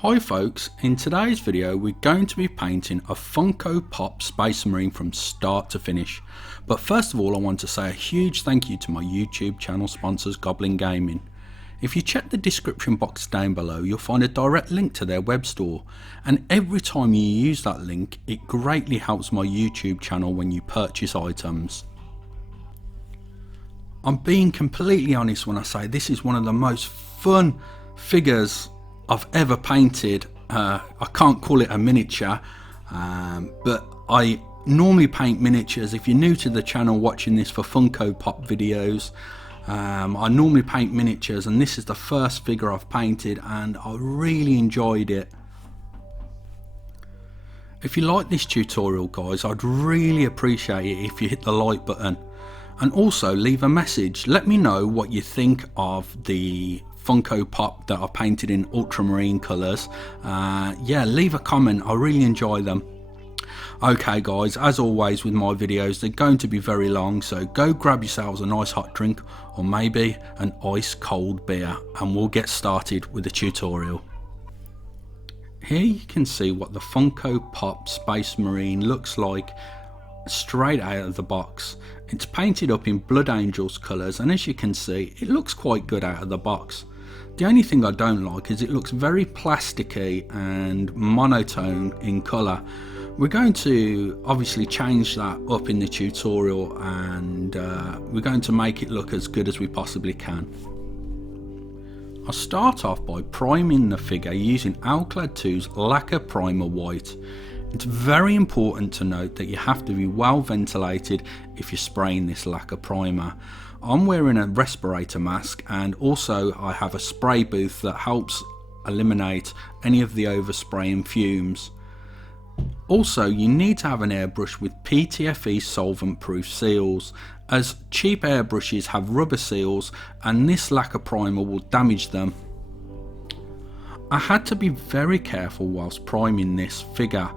Hi folks, in today's video we're going to be painting a Funko Pop Space Marine from start to finish. But first of all I want to say a huge thank you to my YouTube channel sponsors Goblin Gaming. If you check the description box down below you'll find a direct link to their web store, and every time you use that link it greatly helps my YouTube channel when you purchase items. I'm being completely honest when I say this is one of the most fun figures I've ever painted. I can't call it a miniature, but I normally paint miniatures. If you're new to the channel watching this for Funko Pop videos, I normally paint miniatures, and this is the first figure I've painted and I really enjoyed it. If you like this tutorial guys, I'd really appreciate it if you hit the like button, and also leave a message. Let me know what you think of the Funko Pop that I painted in ultramarine colours. Yeah, leave a comment, I really enjoy them. Okay guys, as always with my videos, they're going to be very long, so go grab yourselves a nice hot drink or maybe an ice cold beer and we'll get started with the tutorial. Here you can see what the Funko Pop Space Marine looks like straight out of the box. It's painted up in Blood Angels colours, and as you can see it looks quite good out of the box. The only thing I don't like is it looks very plasticky and monotone in colour. We're going to obviously change that up in the tutorial, and we're going to make it look as good as we possibly can. I'll start off by priming the figure using Alclad 2's Lacquer Primer White. It's very important to note that you have to be well ventilated if you're spraying this lacquer primer. I'm wearing a respirator mask, and also I have a spray booth that helps eliminate any of the overspraying fumes. Also you need to have an airbrush with PTFE solvent proof seals, as cheap airbrushes have rubber seals and this lacquer primer will damage them. I had to be very careful whilst priming this figure.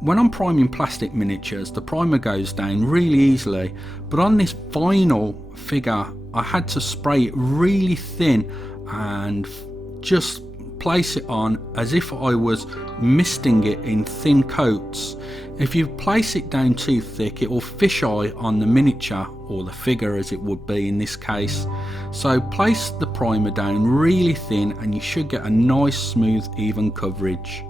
When I'm priming plastic miniatures the primer goes down really easily, but on this vinyl figure I had to spray it really thin and just place it on as if I was misting it in thin coats. If you place it down too thick it will fisheye on the miniature, or the figure as it would be in this case. So place the primer down really thin and you should get a nice smooth even coverage.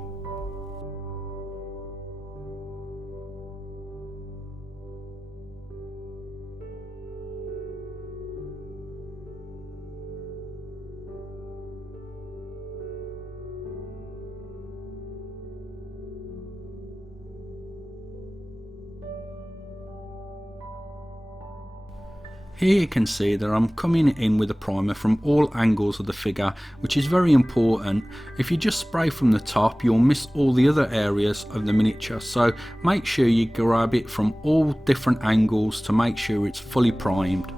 Here you can see that I'm coming in with a primer from all angles of the figure, which is very important. If you just spray from the top you'll miss all the other areas of the miniature, so make sure you grab it from all different angles to make sure it's fully primed.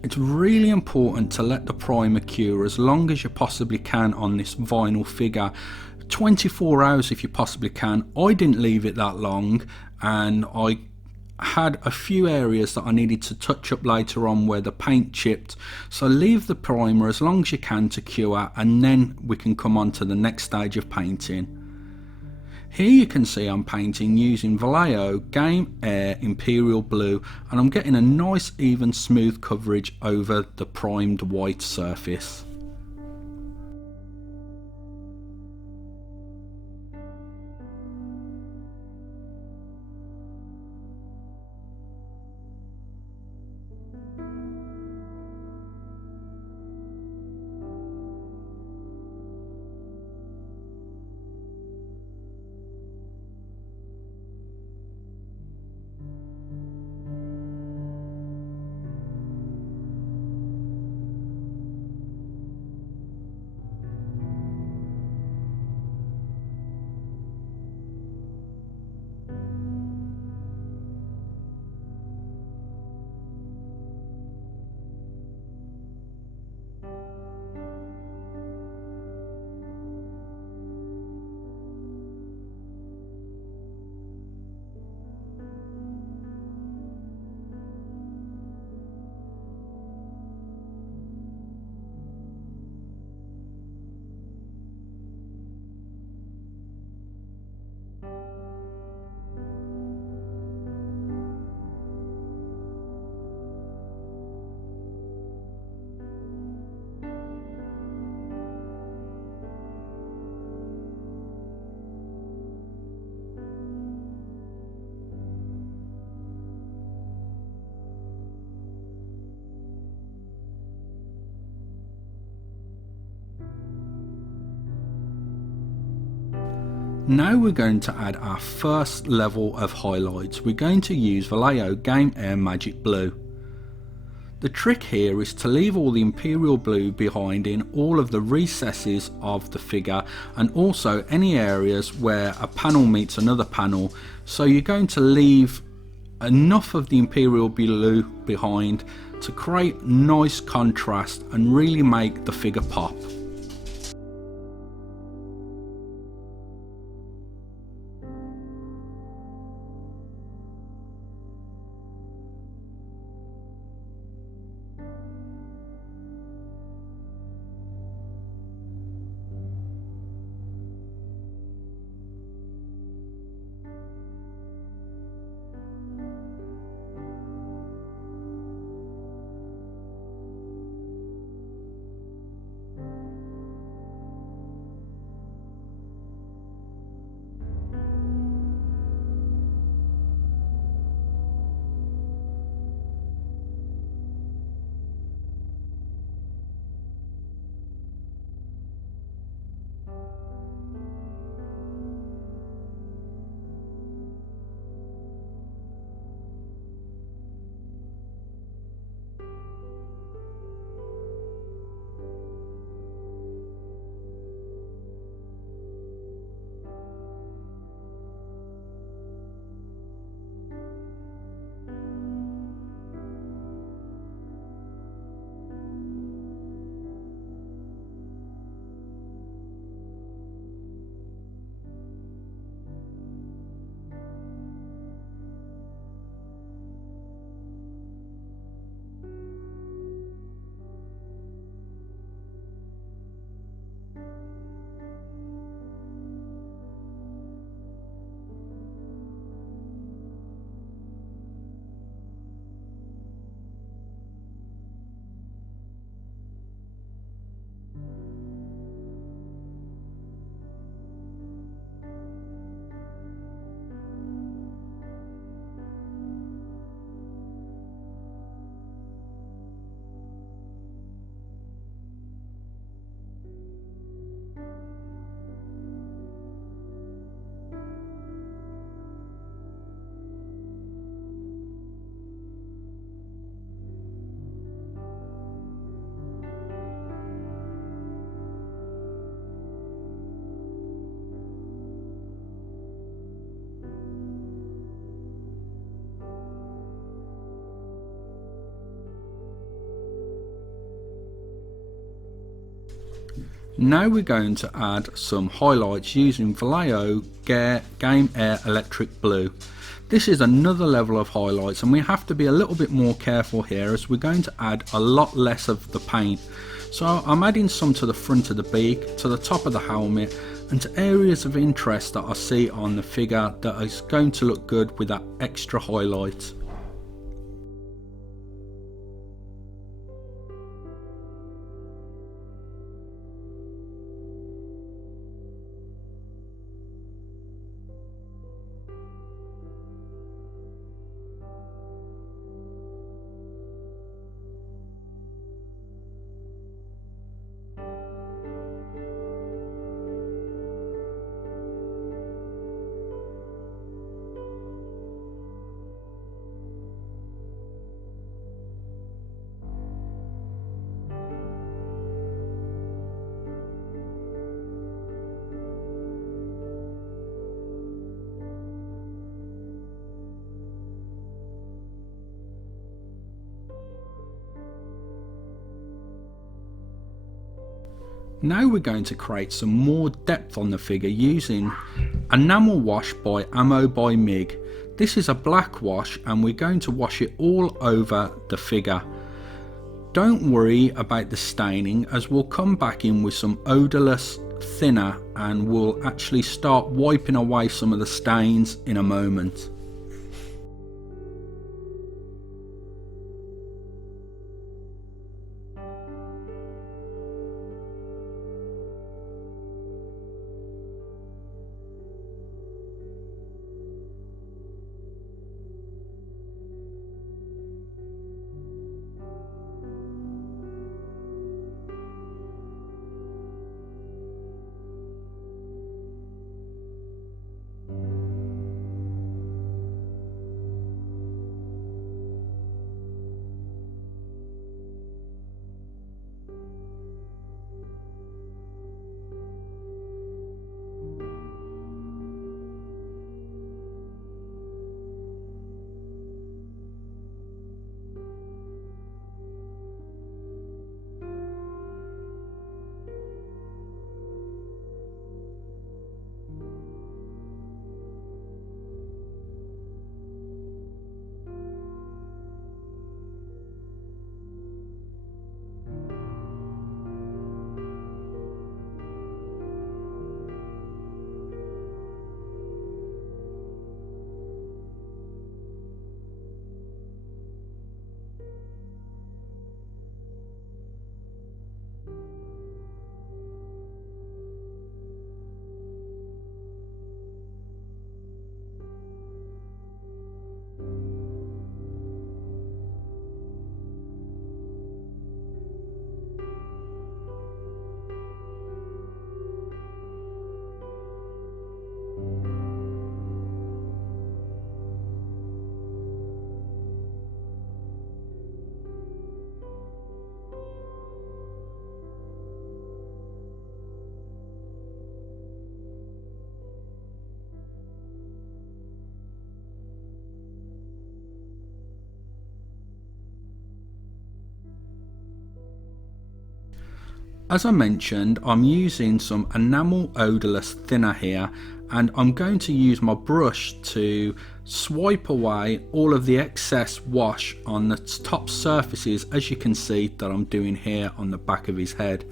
It's really important to let the primer cure as long as you possibly can on this vinyl figure. 24 hours if you possibly can. I didn't leave it that long, and I had a few areas that I needed to touch up later on where the paint chipped, so leave the primer as long as you can to cure, and then we can come on to the next stage of painting. Here you can see I'm painting using Vallejo Game Air Imperial Blue, and I'm getting a nice even smooth coverage over the primed white surface. Now we're going to add our first level of highlights. We're going to use Vallejo Game Air Magic Blue. The trick here is to leave all the Imperial Blue behind in all of the recesses of the figure, and also any areas where a panel meets another panel. So you're going to leave enough of the Imperial Blue behind to create nice contrast and really make the figure pop. Now we're going to add some highlights using Vallejo Game Air Electric Blue. This is another level of highlights, and we have to be a little bit more careful here as we're going to add a lot less of the paint. So I'm adding some to the front of the beak, to the top of the helmet, and to areas of interest that I see on the figure that is going to look good with that extra highlight. Now we're going to create some more depth on the figure using Enamel Wash by Ammo by Mig. This is a black wash and we're going to wash it all over the figure. Don't worry about the staining, as we'll come back in with some odorless thinner and we'll actually start wiping away some of the stains in a moment. As I mentioned, I'm using some enamel odorless thinner here, and I'm going to use my brush to swipe away all of the excess wash on the top surfaces, as you can see that I'm doing here on the back of his head.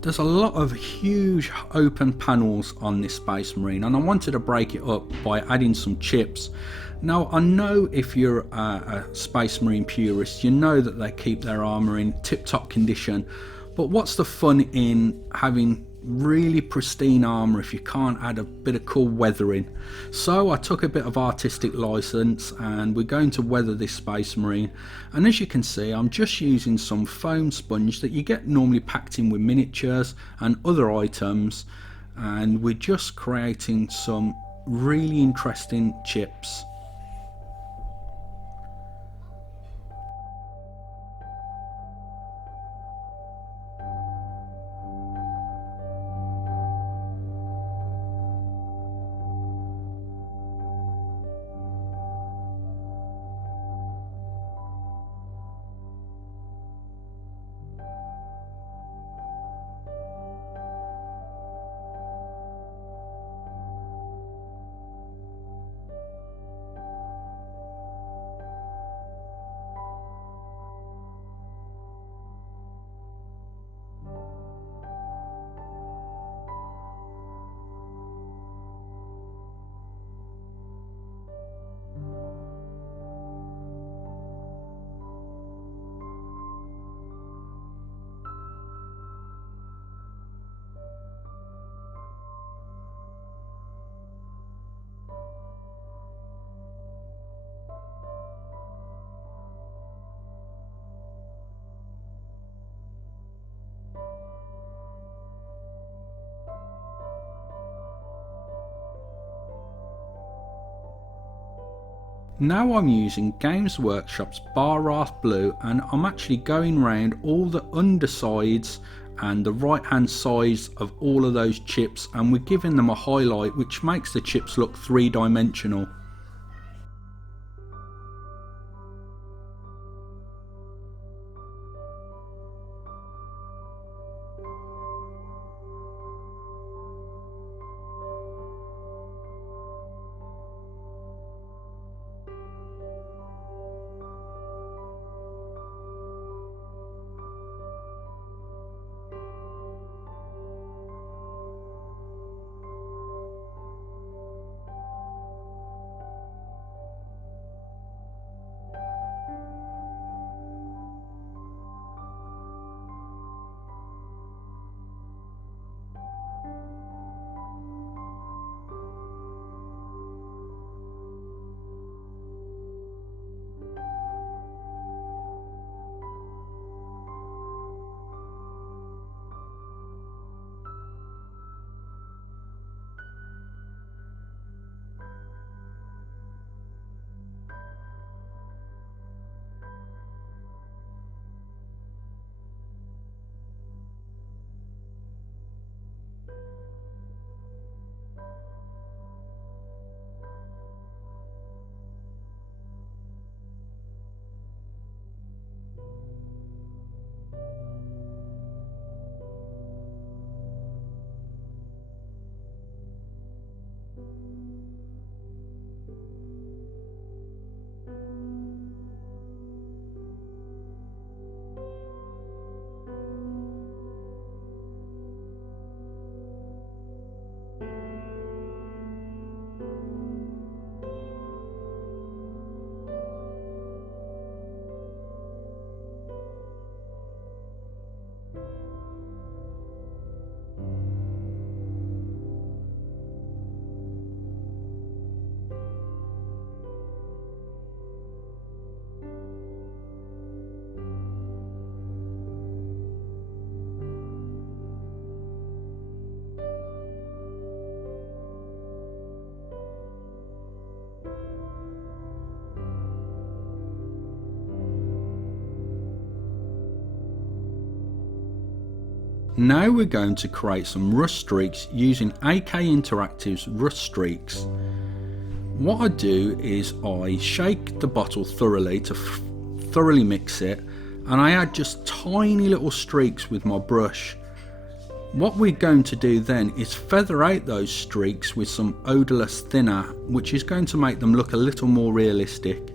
There's a lot of huge open panels on this Space Marine, and I wanted to break it up by adding some chips. Now, I know if you're a Space Marine purist, you know that they keep their armour in tip-top condition, but what's the fun in having really pristine armour if you can't add a bit of cool weathering? So I took a bit of artistic license, and we're going to weather this Space Marine. And as you can see, I'm just using some foam sponge that you get normally packed in with miniatures and other items, and we're just creating some really interesting chips. Now I'm using Games Workshop's Bar Wrath Blue, and I'm actually going round all the undersides and the right hand sides of all of those chips, and we're giving them a highlight which makes the chips look three-dimensional. Now we're going to create some rust streaks using AK Interactive's rust streaks. What I do is I shake the bottle thoroughly to thoroughly mix it, and I add just tiny little streaks with my brush. What we're going to do then is feather out those streaks with some odorless thinner, which is going to make them look a little more realistic.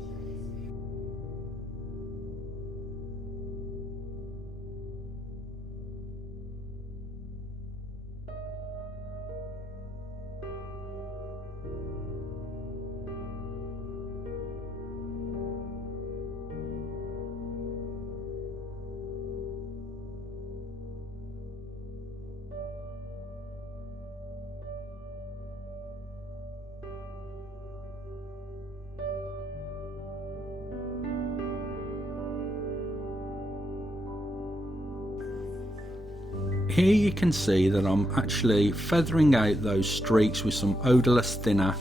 Here you can see that I'm actually feathering out those streaks with some odorless thinner,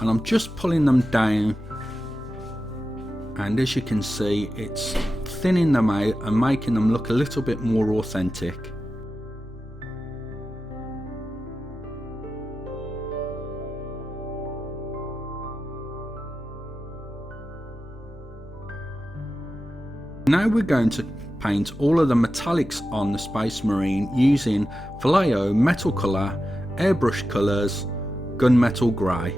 and I'm just pulling them down, and as you can see it's thinning them out and making them look a little bit more authentic. Now we're going to paint all of the metallics on the Spacemarine using Vallejo metal colour, airbrush colours, gunmetal grey.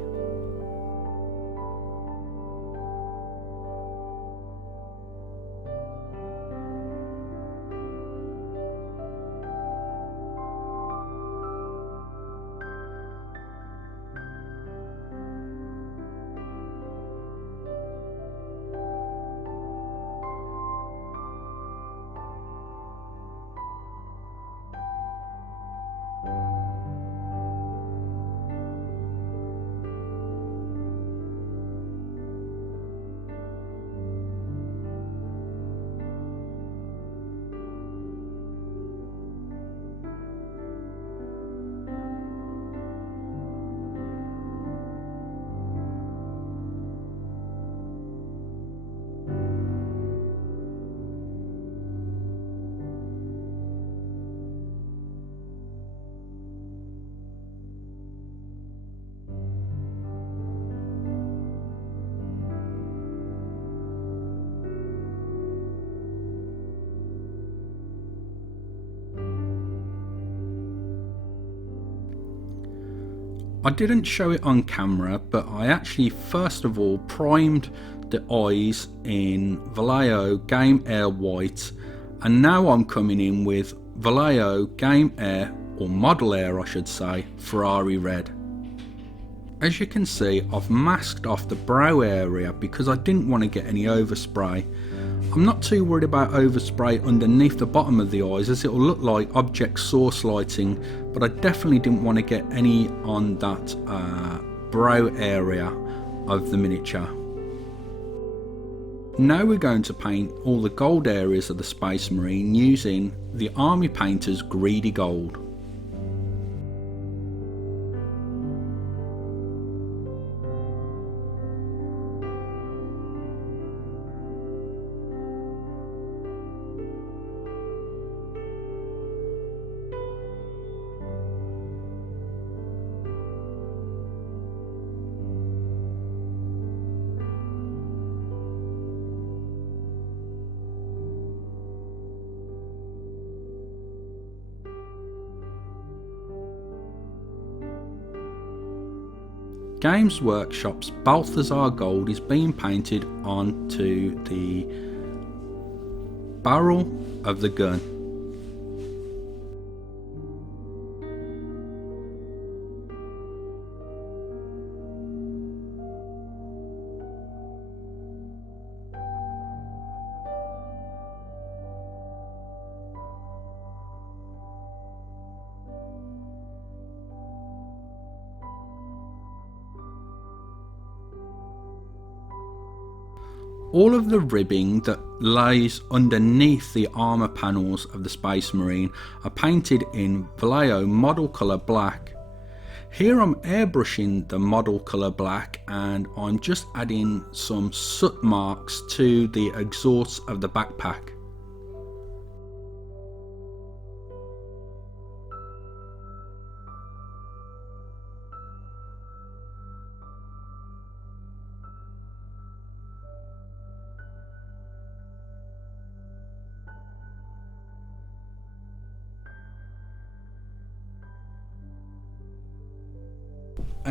I didn't show it on camera, but I actually first of all primed the eyes in Vallejo Game Air White, and now I'm coming in with Vallejo Game Air, or Model Air I should say, Ferrari Red. As you can see, I've masked off the brow area because I didn't want to get any overspray. I'm not too worried about overspray underneath the bottom of the eyes, as it will look like object source lighting, but I definitely didn't want to get any on that brow area of the miniature. Now we're going to paint all the gold areas of the Spacemarine using the Army Painter's Greedy Gold. Games Workshop's Balthazar Gold is being painted onto the barrel of the gun. All of the ribbing that lays underneath the armour panels of the Spacemarine are painted in Vallejo Model Colour Black. Here I'm airbrushing the Model Colour Black, and I'm just adding some soot marks to the exhausts of the backpack.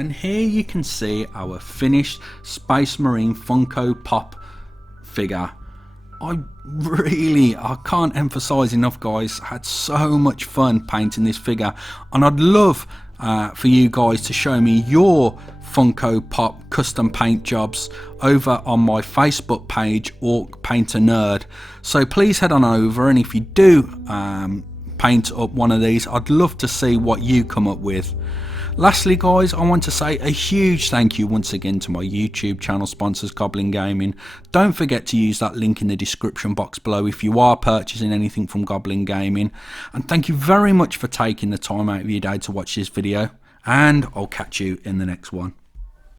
and here you can see our finished Space Marine Funko Pop figure. I can't emphasize enough, guys, I had so much fun painting this figure, and I'd love for you guys to show me your Funko Pop custom paint jobs over on my Facebook page, Orc Painter Nerd. So please head on over, and if you do paint up one of these, I'd love to see what you come up with. Lastly, guys, I want to say a huge thank you once again to my YouTube channel sponsors, Goblin Gaming. Don't forget to use that link in the description box below if you are purchasing anything from Goblin Gaming. And thank you very much for taking the time out of your day to watch this video, and I'll catch you in the next one.